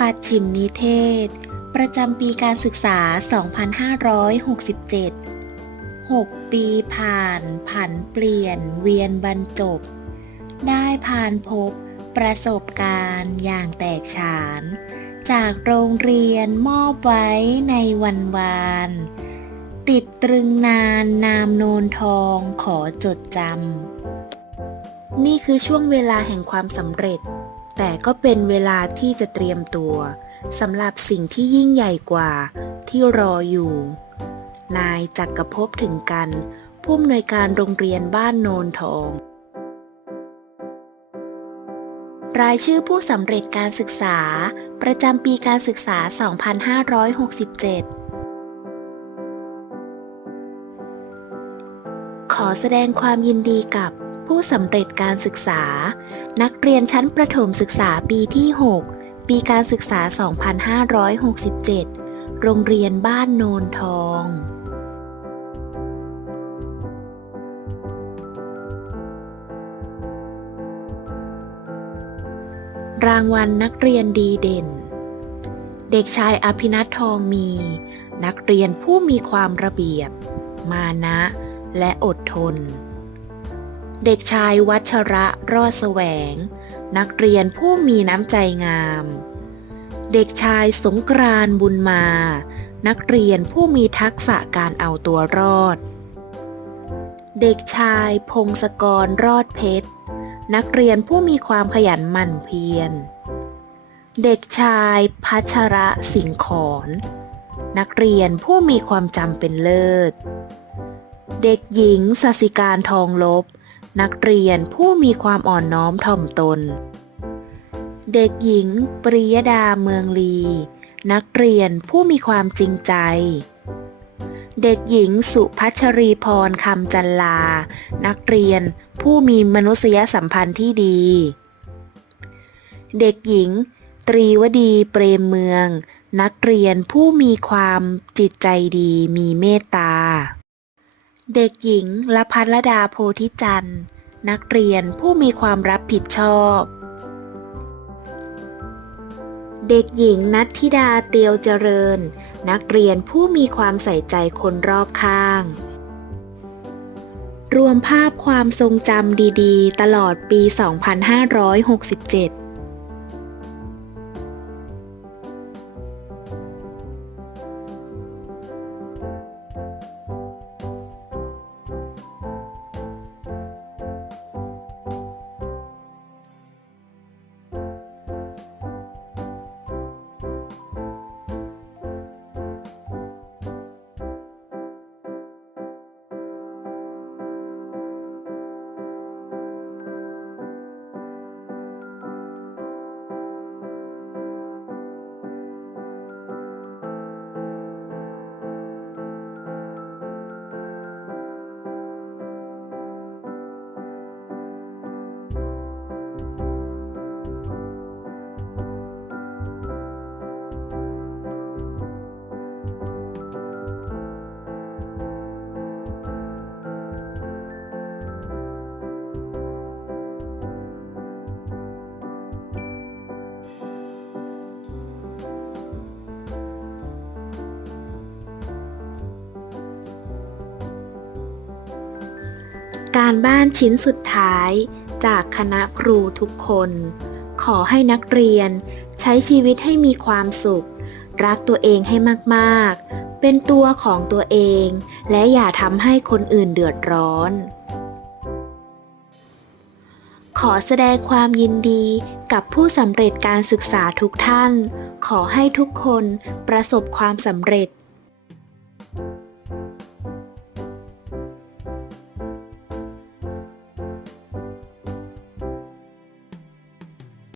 ปัดฉิมนิเทศ ประจำปีการศึกษา 2567 6 ปีผ่าน ผันเปลี่ยน เวียนบรรจบ ได้ผ่านพบประสบการณ์อย่างแตกฉาน จากโรงเรียนมอบไว้ในวันวาน ติดตรึงนานนามโนนทองขอจดจำนี่คือช่วงเวลาแห่งความสำเร็จ แต่ก็เป็นเวลาที่จะเตรียมตัวสำหรับสิ่งที่ยิ่งใหญ่กว่าที่รออยู่ นายจักรภพถึงกันผู้อำนวยการโรงเรียนบ้านโนนทอง รายชื่อผู้สำเร็จการศึกษา ประจำปีการศึกษา 2567ขอแสดงความยินดีกับ ผู้สำเร็จการศึกษา นักเรียนชั้นประถมศึกษาปีที่ 6 ปีการศึกษา 2567 โรงเรียนบ้านโนนทองรางวัลนักเรียนดีเด่น เด็กชายอภินัททองมี นักเรียนผู้มีความระเบียบ มานะ และอดทน เด็กชายวัชระรอดแสวง นักเรียนผู้มีน้ำใจงาม เด็กชายสงกรานบุญมา นักเรียนผู้มีทักษะการเอาตัวรอด เด็กชายพงศกรรอดเพชร นักเรียนผู้มีความขยันหมั่นเพียร เด็กชายพัชระสิงขอนนักเรียนผู้มีความจำเป็นเลิศ เด็กหญิงสสิการทองลบ นักเรียนผู้มีความอ่อนน้อมถ่อมตน เด็กหญิง ปริยดาเมืองลี นักเรียนผู้มีความจริงใจ เด็กหญิงสุพัชรีพรคำจันลา นักเรียนผู้มีมนุษยสัมพันธ์ที่ดี เด็กหญิง ตรีวดีเปรมเมือง นักเรียนผู้มีความจิตใจดีมีเมตตา เด็กหญิงละพัลดาโพธิจันทร์ นักเรียนผู้มีความรับผิดชอบ เด็กหญิงนัทธิดาเตียวเจริญ นักเรียนผู้มีความใส่ใจคนรอบข้าง รวมภาพความทรงจำดี ๆ ตลอดปี 2567 การบ้านชิ้นสุดท้าย จากคณะครูทุกคน ขอให้นักเรียน ใช้ชีวิตให้มีความสุข รักตัวเองให้มากๆ เป็นตัวของตัวเอง และอย่าทำให้คนอื่นเดือดร้อน ขอแสดงความยินดีกับผู้สำเร็จการศึกษาทุกท่าน ขอให้ทุกคนประสบความสำเร็จ